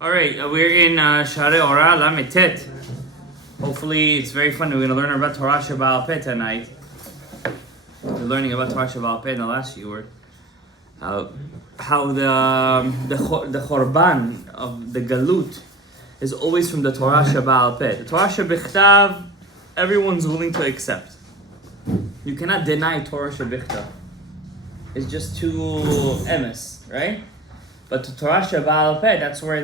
All right, we're in Sharei Orah-43. Hopefully, it's very fun. We're going to learn about Torah Sheba'al Peh tonight. We're learning about Torah Sheba'al Peh in the last few words. How the Chorban of the Galut is always from the Torah Sheba'al Peh. The Torah Shebichtav, everyone's willing to accept. You cannot deny Torah Shebichtav. It's just too emes, right? But the Torah Sheba'al Peh, that's where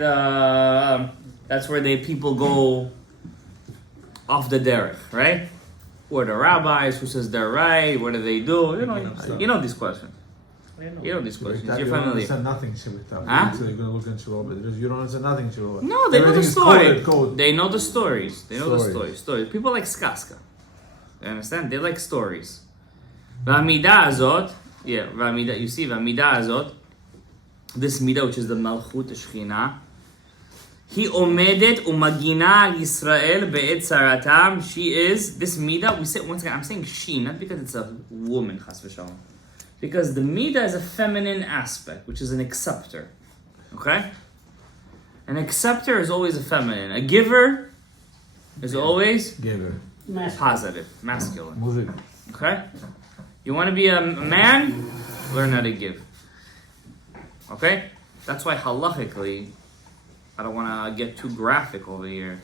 the people go off the derech, right? Who are the rabbis? Who says they're right? What do they do? You know these questions. You know these questions. You're familiar. You don't understand nothing, Shemitah. Huh? So you're going to look into Shul, but you don't understand nothing, Shul. No, they know the story. Code. They know the stories. They know the stories. People like skaska. You understand? They like stories. V'amidah azot, you see, v'amidah azot, this midah, which is the malchut, the shechina, he omedet umagina al Yisrael be'et tzaratam. She is, this midah, we say, once again, I'm saying she, not because it's a woman, chas v'shalom. Because the midah is a feminine aspect, which is an acceptor. Okay? An acceptor is always a feminine. A giver is always positive, masculine. Muzik. Okay? You want to be a man? Learn how to give. Okay? That's why halachically, I don't want to get too graphic over here,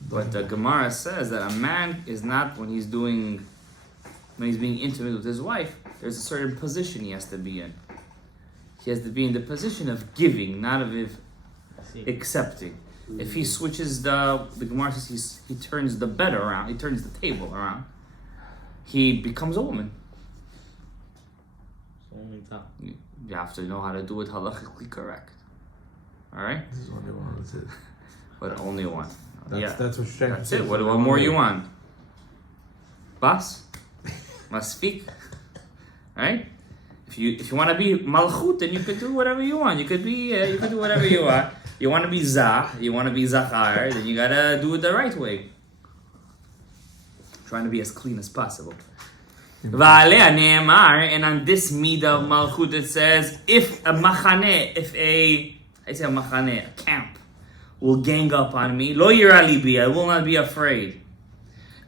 but the Gemara says that a man is not, when he's being intimate with his wife, there's a certain position he has to be in. He has to be in the position of giving, not of accepting. If he switches the Gemara says he turns the bed around, he turns the table around, he becomes a woman. You have to know how to do it halachically correct. Alright? This is only one, that's it. But only one. That's what you're trying to say. That's it. What more you want? Bas? Masfik? Right? If you want to be malchut, then you could do whatever you want. You could do whatever you want. You want to be zah, you want to be zachar, then you gotta do it the right way. Trying to be as clean as possible. Va'alea ne'emar, and on this midah of malchut it says, if a camp will gang up on me, lo yira libi, I will not be afraid.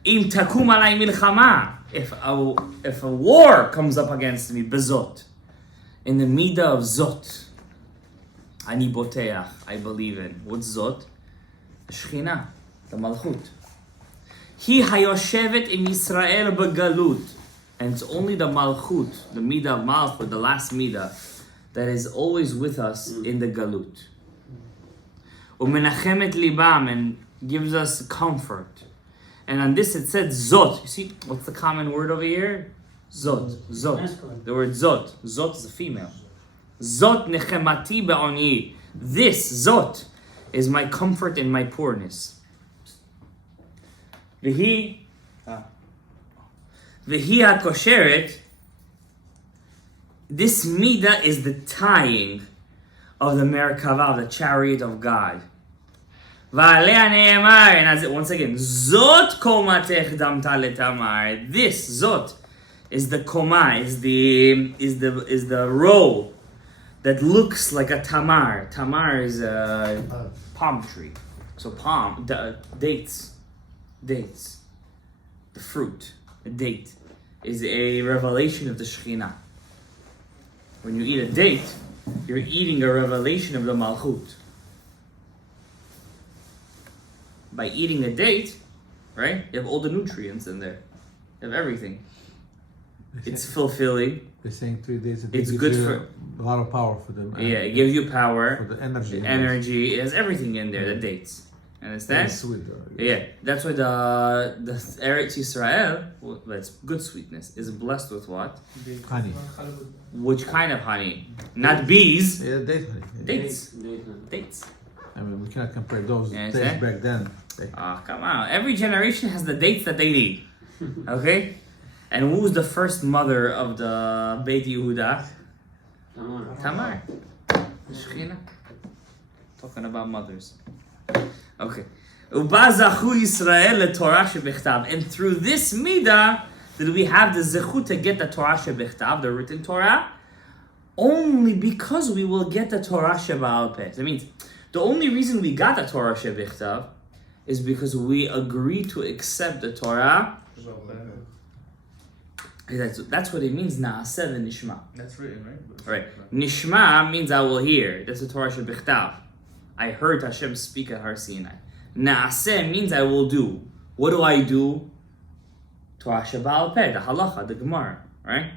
Im takum alai milchama, if a war comes up against me, bezot, in the midah of zot, ani boteach, I believe in. What's zot? The shechina, the malchut. Hi hayoshevet in Yisrael begalut. And it's only the malchut, the midah of malchut, the last midah, that is always with us in the galut. Umenachemet libam, and gives us comfort. And on this it said zot. You see, what's the common word over here? Zot. Zot. The word zot. Zot is a female. Zot nechemati be'oni. This, zot, is my comfort in my poorness. V'hi ha-kosheret, this midah is the tying of the merkava, of the chariot of God. Va'alea ne'emar, and as it, once again, zot komatech damta letamar. This zot is the koma, is the row that looks like a tamar. Tamar is a palm tree. So dates, the fruit, a date, is a revelation of the Shekhinah. When you eat a date, you're eating a revelation of the Malchut. By eating a date, right, you have all the nutrients in there. You have everything. It's fulfilling. They're saying 3 days a day. It's good for a lot of power for them. Yeah, it gives you power. For the energy. The energy. It has everything in there, the dates. Understand? It's sweet. Yeah, that's why the Eretz Yisrael, well, that's good sweetness, is blessed with what? Honey. Which kind of honey? Not bees. Yeah, date honey. Dates. I mean, we cannot compare those days understand? back then. Oh, come on. Every generation has the dates that they need. Okay? And who was the first mother of the Beit Yehuda? Tamar. Shechina. Talking about mothers. Okay. Ubazachu Yisrael Torah shebichtav. And through this midah did we have the zechut to get the Torah shebichtav, the written Torah, only because we will get the Torah sheba'al peh. That means The only reason we got the Torah shebichtav is because we agreed to accept the Torah. That's what it means, na'aseh v'nishma. That's written, right? Right. Nishma means I will hear. That's the Torah shebichtav. I heard Hashem speak at Har Sinai. Na'aseh means I will do. What do I do? Torah sheba'al peh, the halacha, the Gemara, right?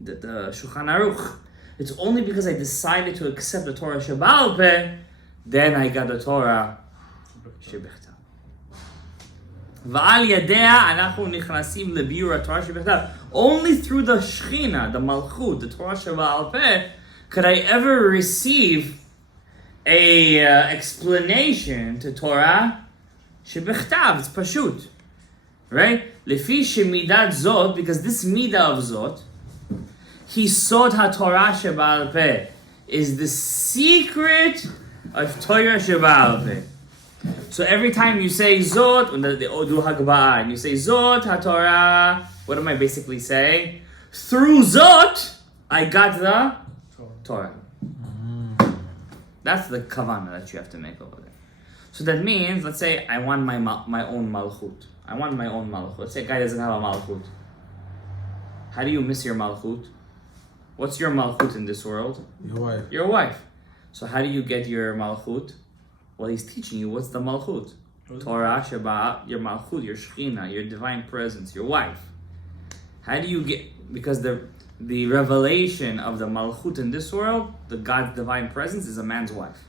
The Shulchan Aruch. It's only because I decided to accept the Torah sheba'al peh, then I got the Torah shebichtav. V'al yadea anachu nichnasim lebiur Torah shebichtav. Only through the Shechina, the Malchut, the Torah sheba'al peh, could I ever receive a explanation to Torah shebichtav. It's pashut, right? Lefi shemidat zot, because this midah of zot, he sod ha-Torah sheba'al peh, is the secret of Torah sheba'al peh. So every time you say zot, when they do hagba'ah, and you say zot ha-Torah, what am I basically saying? Through zot, I got the Torah. That's the kavanah that you have to make over there. So that means, let's say I want my own malchut. I want my own malchut. Let's say a guy doesn't have a malchut. How do you miss your malchut? What's your malchut in this world? Your wife. Your wife. So how do you get your malchut? Well, he's teaching you what's the malchut. Torah, Shabbat, your malchut, your shechina, your divine presence, your wife. How do you get, because the revelation of the malchut in this world, the God's divine presence, is a man's wife.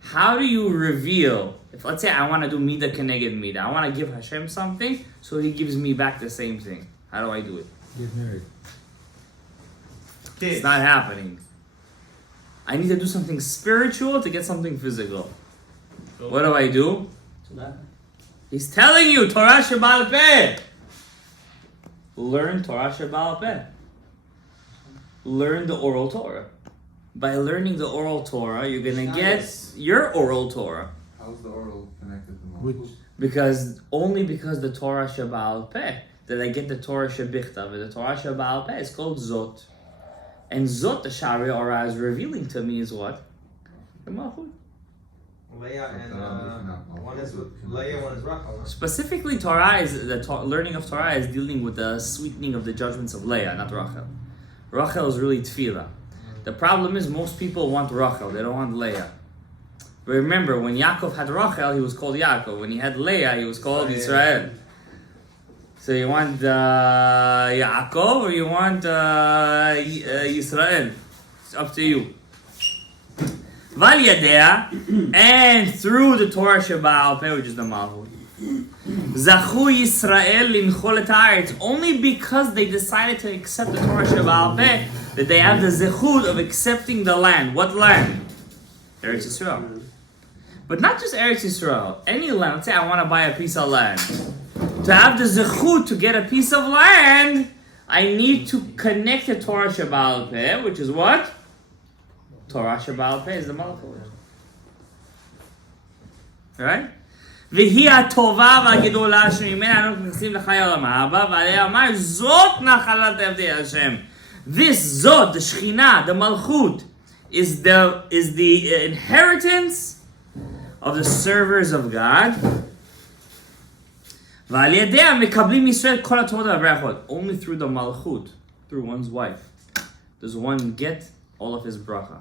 How do you reveal, if let's say I want to do midah keneged midah, I want to give Hashem something, so he gives me back the same thing. How do I do it? Get married. It's not happening. I need to do something spiritual to get something physical. What do I do? He's telling you, Torah sheba'al peh. Learn Torah sheba'al peh. Learn the oral Torah. By learning the oral Torah, you're going to get your oral Torah. How's the oral connected to Which? Because the Torah sheba'al peh, that I get the Torah shebichtav, the Torah sheba'al peh is called zot. And zot, the Sharei Orah is revealing to me is what? The malchut. Leah and one is Leah, one is Rachel. Specifically, Torah is learning of Torah is dealing with the sweetening of the judgments of Leah, not Rachel. Rachel is really tefillah. The problem is most people want Rachel; they don't want Leah. But remember, when Yaakov had Rachel, he was called Yaakov. When he had Leah, he was called Israel. So you want Yaakov or you want Yisrael? It's up to you. Val yadea, and through the Torah sheba'al peh, which is the Malchut, Zachu Yisrael limchol et haaretz. Only because they decided to accept the Torah sheba'al peh that they have the zechut of accepting the land. What land? Eretz Yisrael. But not just Eretz Yisrael. Any land. Let's say I want to buy a piece of land. To have the zechut to get a piece of land, I need to connect the Torah sheba'al peh, which is what? Torah sheba'al peh is the malchut. Right? והיא הטובה והגדולה שממנה אנו נכנסים לחיי העולם הבא, ועליה אמר זאת נחלת עבדי השם. This zot, the Shechina, the malchut, is the inheritance of the servers of God. ועל ידיה מקבלים ישראל כל התורות והברכות. Only through the malchut, through one's wife, does one get all of his bracha.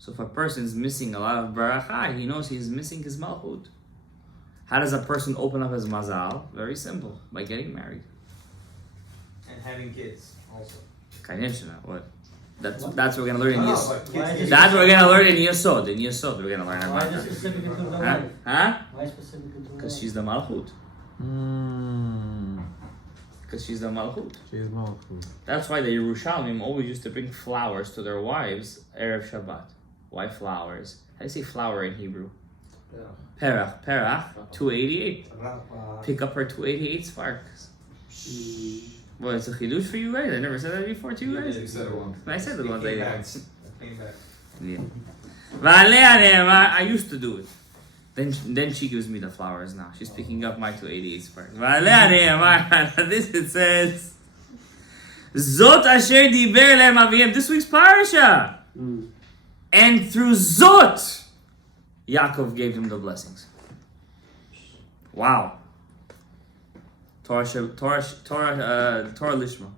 So if a person is missing a lot of baracha, he knows he's missing his malchut. How does a person open up his mazal? Very simple, by getting married. And having kids also. What? That's what we're gonna learn in Yesod. That's what we're gonna learn in Yesod. In Yesod, we're gonna learn about Why that. specifically to the Huh? wife? Huh? Why specifically to the Because wife? she's the malchut. Because she's the malchut. She's Malchut. That's why the Yerushalmim always used to bring flowers to their wives erev Shabbat. Why flowers? How do you say flower in Hebrew? Perach. Perach. 288. Pick up her 288 sparks. Well, it's a chidush for you guys. I never said that before to you guys. You said it once. I said it once. Came back. Yeah. V'alei ne'emar, I used to do it. Then she gives me the flowers now. She's picking up my 288 sparks. V'alei ne'emar, this it says. Zot asher diber lehem aviem. This week's parasha. And through Zot, Yaakov gave him the blessings. Wow. Torah Lishma.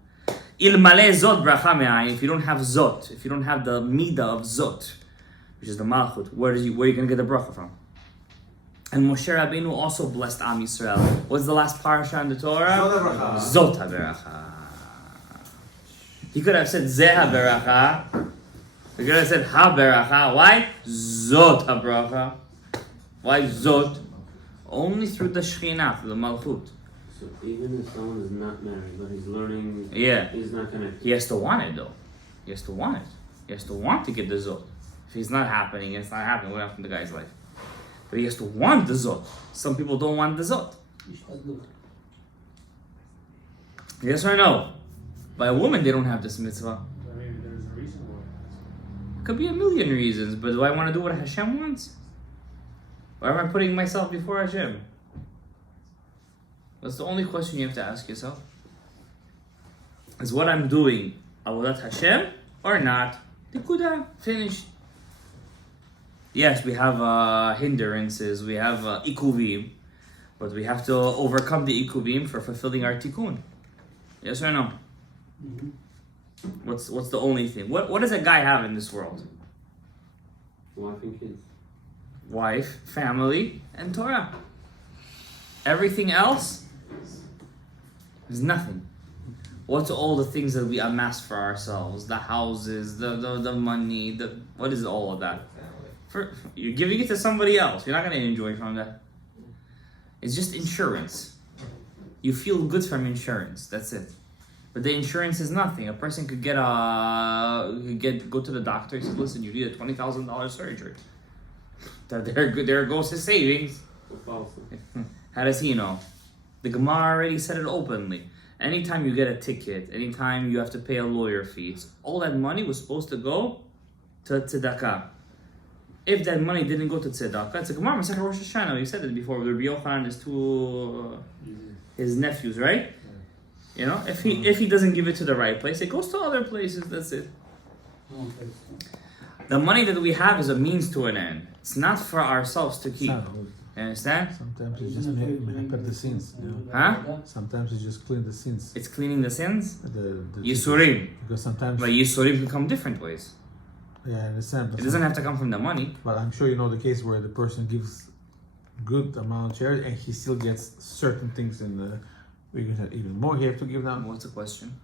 Ilmale Zot bracha me'ayin. If you don't have Zot, if you don't have the midah of Zot, which is the Malchut, where are you going to get the bracha from? And Moshe Rabbeinu also blessed Am Yisrael. What's the last parasha in the Torah? Zot HaBeracha. He could have said Zeh HaBeracha. He could have said HaBeracha. Why? Zot HaBeracha. Why Zot? Only through the Shekhinah, through the Malchut. So even if someone is not married, but he's learning, he's not connected. He has to want it though. He has to want it. He has to want to get the Zot. If it's not happening, what happened in the guy's life? But he has to want the Zot. Some people don't want the Zot. Yes or no? By a woman, they don't have this mitzvah. Maybe there's a reason why. Could be a million reasons, but do I want to do what Hashem wants? Why am I putting myself before Hashem? That's the only question you have to ask yourself. Is what I'm doing avodat Hashem or not? Tikuda, finished. Yes, we have hindrances, we have ikuvim, but we have to overcome the ikuvim for fulfilling our tikkun. Yes or no? Mm-hmm. What's the only thing? What does a guy have in this world? Wife and kids. Wife, family, and Torah. Everything else is nothing. What's all the things that we amass for ourselves? The houses, the money, what is all of that? You're giving it to somebody else. You're not going to enjoy from that. It's just insurance. You feel good from insurance. That's it. But the insurance is nothing. A person could go to the doctor. He says, "Listen, you need a $20,000 surgery." There goes his savings. How does he know? The Gemara already said it openly. Anytime you get a ticket, anytime you have to pay a lawyer fee, all that money was supposed to go to tzedakah. If that money didn't go to tzedakah, it's a Gemara Masechet Rosh Hashanah. You said it before. Rabbi Yochanan is two his nephews, right? You know, if he doesn't give it to the right place, it goes to other places. That's it. The money that we have is a means to an end. It's not for ourselves to keep. You understand? Sometimes it's just make the sins. You know? Huh? Sometimes it's just clean the sins. It's cleaning the sins? The Yisurim. Because sometimes... But Yisurim can come different ways. Yeah, I understand. It doesn't have to come from the money. But I'm sure you know the case where the person gives good amount of charity and he still gets certain things in the... We can have even more he have to give them. What's the question?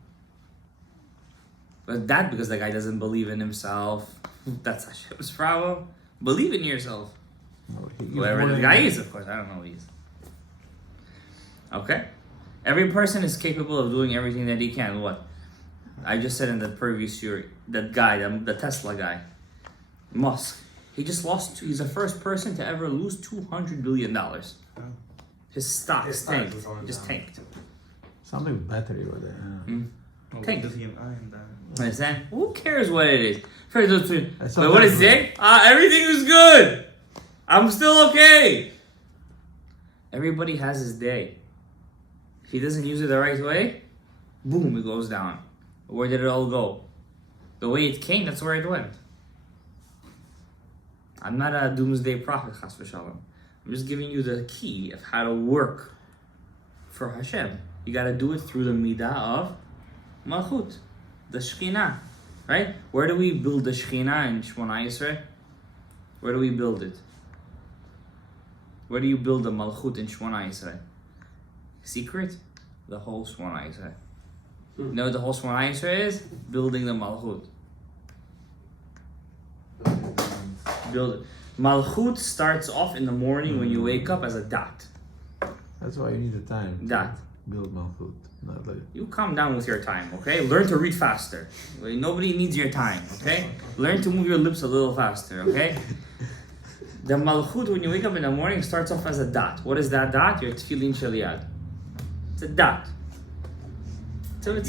But that because the guy doesn't believe in himself. That's Hashem's problem. Believe in yourself. No, Whoever the guy is, of course. I don't know who he is. Okay? Every person is capable of doing everything that he can. What? I just said in the previous year, that guy, the Tesla guy, Musk, he's the first person to ever lose $200 billion. His stock tanked. Just tanked. Something with battery over there. Tanked. Lithium-ion. Understand? Who cares what it is? But what what is it? Everything is good. I'm still okay. Everybody has his day. If he doesn't use it the right way, boom, it goes down. Where did it all go? The way it came, that's where it went. I'm not a doomsday prophet, chas v'shalom. I'm just giving you the key of how to work for Hashem. You got to do it through the midah of Malchut, the Shekhinah, right? Where do we build the Shekhinah in Shmona Yisrael? Where do we build it? Where do you build the Malchut in Shmona Yisrael? Secret? The whole Shmona Yisrael. You know what the whole Shmona Yisrael is? Building the Malchut. Build it. Malchut starts off in the morning when you wake up as a dot. That's why you need the time. Dot. Build Malchut. Not like... You calm down with your time, okay? Learn to read faster. Nobody needs your time, okay? Learn to move your lips a little faster, okay? The Malchut, when you wake up in the morning, starts off as a dot. What is that dot? Your Tefillin Shel Yad. It's a dot. It's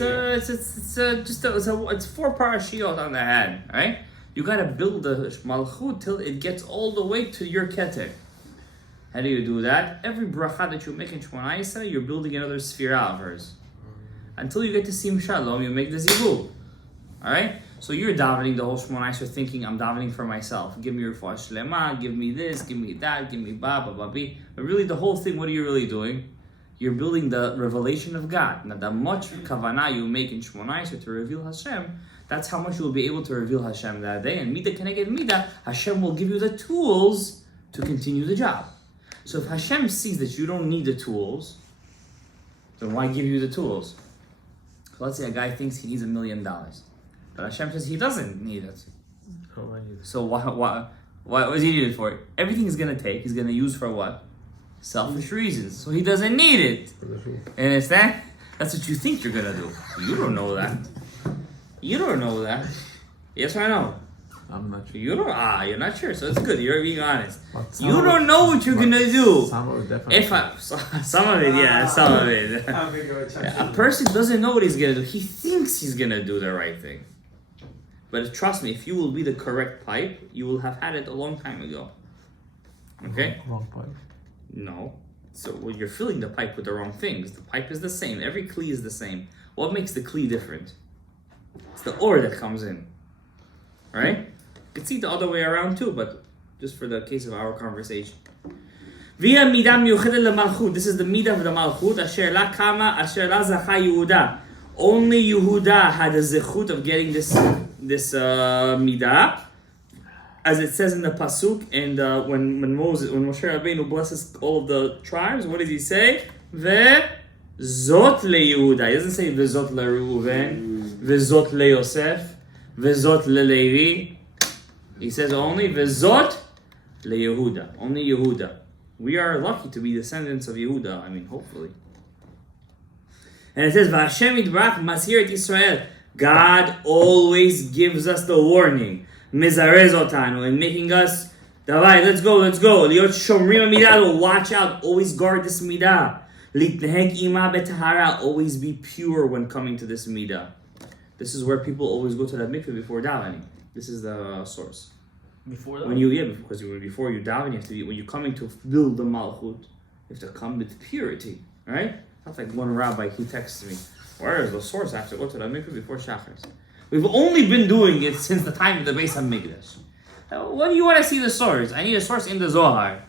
4 parashiot on the head, right? You gotta build the Malchut till it gets all the way to your Keter. How do you do that? Every bracha that you make in Shmona Yisrael, you're building another sfira of hers. until you get to Sim Shalom, you make the zivug. Alright? So you're davening the whole Shemona Esrei thinking, I'm davening for myself. Give me Refuah Shlema, give me this, give me that, give me ba, ba, ba, bi. But really the whole thing, what are you really doing? You're building the revelation of God. Now the much kavanah you make in Shemona Esrei to reveal Hashem, that's how much you will be able to reveal Hashem that day. And Midah Keneged Midah, Hashem will give you the tools to continue the job. So if Hashem sees that you don't need the tools, then why give you the tools? Let's say a guy thinks he needs $1 million. But Hashem says he doesn't need it. So what does he need it for? Everything he's going to take, he's going to use for what? Selfish reasons. So he doesn't need it. Understand? That's what you think you're going to do. You don't know that. You don't know that. Yes or no? I'm not sure. You're not sure. So it's good. You're being honest. You don't know what you're going to do. Some of it definitely. Some of it. A person doesn't know what he's going to do. He thinks he's going to do the right thing. But trust me, if you will be the correct pipe, you will have had it a long time ago. Okay? Wrong pipe. No. So when you're filling the pipe with the wrong things, the pipe is the same. Every kli is the same. What makes the kli different? It's the ore that comes in. Right? You could see the other way around too, but just for the case of our conversation. Via midah miyuchedet lemalchut. This is the midah of the malchut. Asher la kama, asher la zacha Yehuda. Only Yehuda had a zechut of getting this midah, as it says in the pasuk. And when Moshe Rabbeinu blesses all of the tribes, what does he say? Ve zot le Yehuda. He doesn't say ve zot le Reuven, ve zot le Yosef, ve zot le Levi. He says only ve zot le Yehuda. Only Yehuda. We are lucky to be descendants of Yehuda. I mean, hopefully. And it says, V'Hashem Yitbarach Masir et Yisrael. God always gives us the warning. Mizarez otanu, and making us, Davai, let's go. Liot shomrim midah, watch out, always guard this midah. Litnehek ima betahara, always be pure when coming to this midah. This is where people always go to the mikveh before davening. This is the source. Before that? Because before you daven, you have to be, when you're coming to build the malchut, you have to come with purity, right? That's like one rabbi, he texts me, where is the source? I have to go to the mikveh before Shacharis. We've only been doing it since the time of the Beis HaMikdash. What do you want to see the source? I need a source in the Zohar.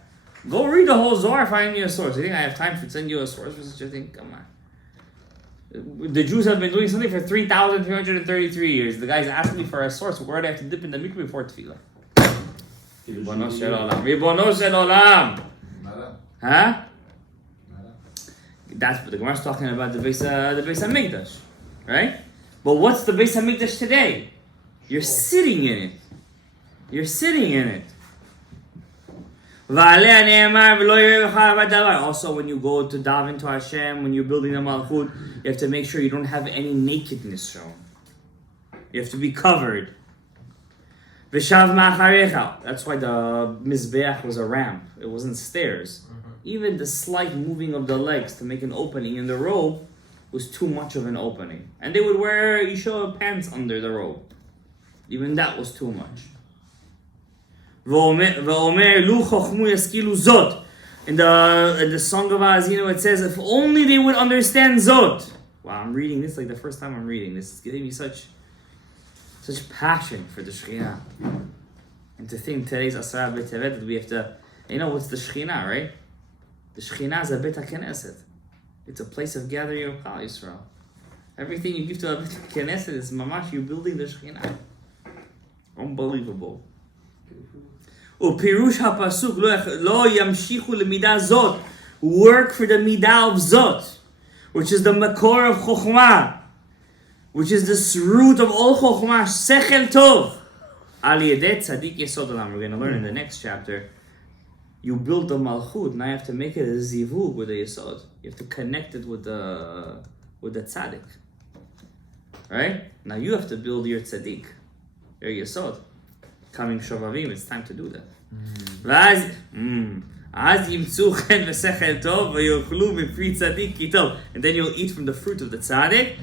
Go read the whole Zohar if I need a source. You think I have time to send you a source for such a thing? Come on. The Jews have been doing something for 3,333 years. The guy's asking me for a source. Where do I have to dip in the mikveh before tefillah? Ribono shel olam. Huh? That's what the Gemara is talking about, the Beis HaMikdash, right? But what's the Beis HaMikdash today? You're sitting in it. You're sitting in it. Also, when you go to daven to Hashem, when you're building the Malchut, you have to make sure you don't have any nakedness shown. You have to be covered. That's why the Mizbeach was a ramp. It wasn't stairs. Even the slight moving of the legs to make an opening in the robe was too much of an opening. And they would wear Yeshua pants under the robe. Even that was too much. In the Song of Azino, it says, if only they would understand Zot. Wow, I'm reading this like the first time I'm reading this. It's giving me such passion for the Shekhinah. And to think today's Asara B'Tevet that we have to, what's the Shekhinah, right? The Shekhinah is a Bet HaKnesset. It's a place of gathering of Klal Yisrael. Everything you give to a Bet HaKnesset is mamash, you're building the Shekhinah. Unbelievable. Upirush HaPasuk lo yamshichu lemidah zot. Work for the midah of zot, which is the makor of chokhmah, which is the root of all chokhmah, sechel tov. Al yedei tzadik yesod olam. We're going to learn in the next chapter. You build the malchut, now you have to make it a zivug with the yesod. You have to connect it with the tzaddik. Right? Now you have to build your tzaddik, your yesod. Coming Shovavim, it's time to do that. And then you'll eat from the fruit of the tzaddik.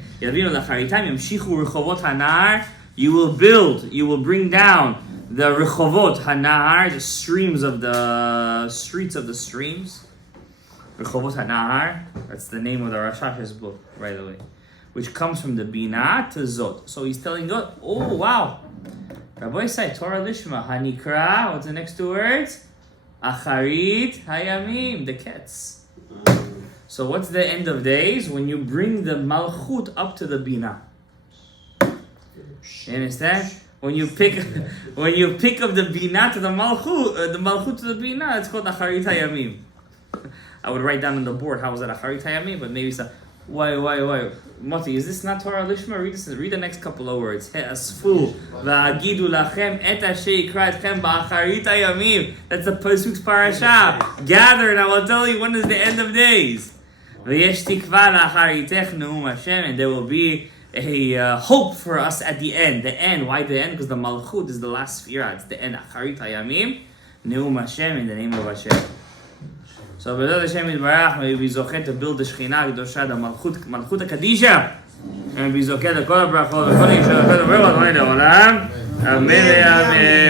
You will bring down the rechovot hanahar, the streams of the streets of the streams. Rechovot hanahar. That's the name of the Rosh Hash's book, by the way. which comes from the Bina to Zot. So he's telling God, oh wow. Rabbi say Torah Lishma, Hanikra, what's the next two words? Acharit Hayamim, the Ketz. So what's the end of days? When you bring the Malchut up to the Bina. You understand? When you pick up the Bina to the Malchut to the Bina, it's called Acharit Hayamim. I would write down on the board how was that Acharit Hayamim, but maybe so. Why? Moti, is this not Torah Lishma? Read the next couple of words. He'asfu va'agidu lachem et asher yikra etchem ba'acharit hayamim. That's the Pasuk's parasha. Gather and I will tell you when is the end of days. V'yesh tikva la'acharitech ne'um Hashem, and there will be a hope for us at the end. The end. Why the end? Because the Malchut is the last sphere. It's the end. Acharit hayamim ne'um Hashem, in the name of Hashem. So, B'ezrat Hashem Yitbarach, may we be zochet to build the Shekhinah Kedosha, the Malchut HaKadisha, and be zochet to kol habrachot, v'kol yishor, v'kol habrachot, v'kol habrachot, amen.